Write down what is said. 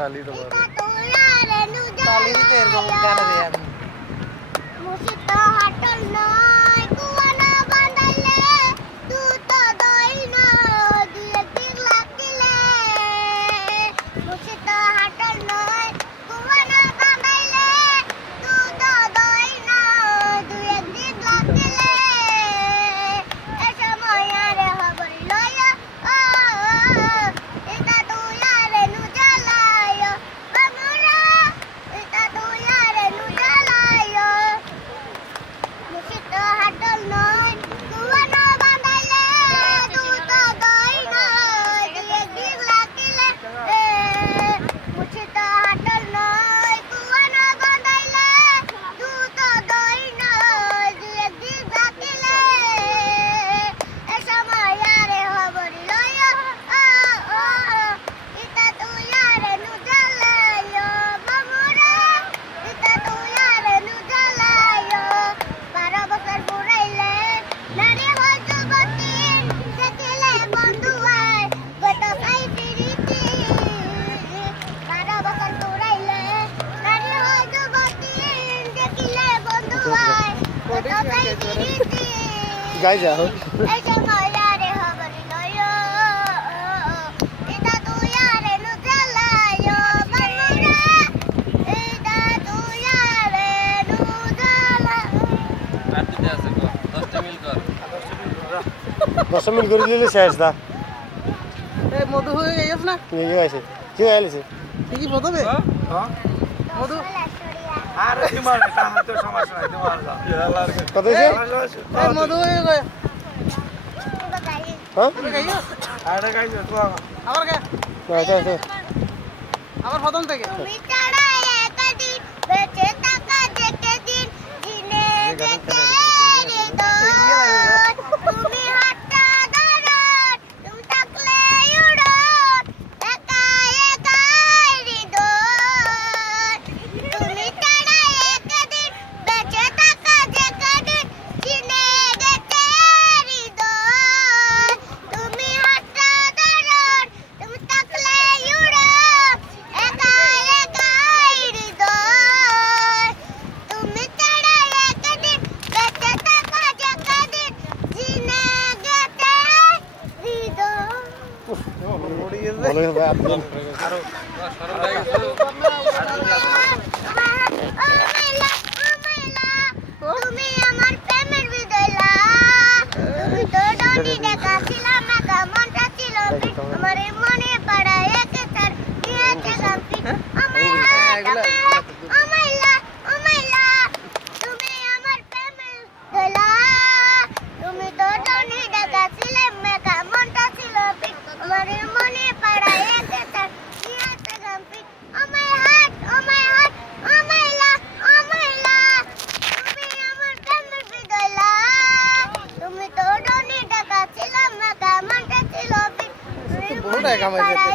তালি তো বড় তালি তো এরকম গানে দেয় আমি মুসিত হাটল নয় কুয়ানা বাঁধাইলে দুধ দই না দুই একদিন লাগিলে মুসিত হাটল নয় কুয়ানা বাঁধাইলে দুধ দই না দুই একদিন লাগিলে এ সময় আরে হবর লয় এটা তুই আরে নু জ্বালায় বাংলা এটা তুই আরে নু জ্বালায় মুসিত হাটল নয় কুয়ানা বাঁধাইলে দুধ দই নয় দুই একদিন লাগিলে মুসিত হাটল নয় কুয়ানা বাঁধাইলে দুধ দই নয় দুই একদিন লাগিলে এ সময় আরে হবর লয় ইতা তুই আরে নু জ্বালায় বামুরা ইতা তুই আরে নু জ্বালায় 12 বছর পুরাইলে নারী হয় যুবতী দেখিলে বন্ধু হয় গত খাই ফিরিতি 12 বছর পুরাইলে নারী হয় যুবতী দেখিলে বন্ধু হয় গত খাই ফিরিতি গাই যা হোক এই সময় আরে হবর লয় এটা তুই আরে নু জ্বালায় বামুরা এটা তুই আরে নু জ্বালায় আর দিতে আছে কো 10টা মিল কর 10 মিনিট করে দিলে শেষ দা এই মধু হয়ে গেছ না নিয়ে গেছে কি আইছে ঠিকই প্রথমে হ্যাঁ মধু আরে তোমার এটা তো সমস্যা নাই তোমার কত হইছে এই মধু হয়ে গেছে হ্যাঁ তুমি খাইছো আরে গাইছো তোমার আবার কে আচ্ছা আচ্ছা আবার প্রথম থেকে তুমি ছাড়া একদিন বেঁচে থাকা যেতে দিন দিনে যেতে হৃদয় তুমি হাতটা ধরো তুমি থাকলে উড়ন একা একা হৃদয় তুমি ছাড়া একদিন বেঁচে থাকা যেতে দিন দিনে যেতে হৃদয় তুমি হাতটা ধরো তুমি থাকলে উড়ন একা একা হৃদয় তুমি ছাড়া একদিন বেঁচে থাকা যেদিন জিনে গেতে হৃদয় ভালো ভাই আপনি আরো সরল হয়ে গেছে তুমি আমার প্রেমের বিদলা তুমি তো ডনি দেখাছিলাম একা মনটা ছিল আমার মনে পড়া একে তার নিয়েছে গামছি আমাইলা তুমি আমার প্রেমের বিদলা তুমি তো ডনি দেখাছিলাম একা মনটা ছিল আমার মনে পড়া একে তার নিয়েছে গামছি আমাইলা তুমি আমার প্রেমের বিদলা তুমি তো ডনি দেখাছিলাম একা মনটা ছিল বড়টাই কামাই যেতে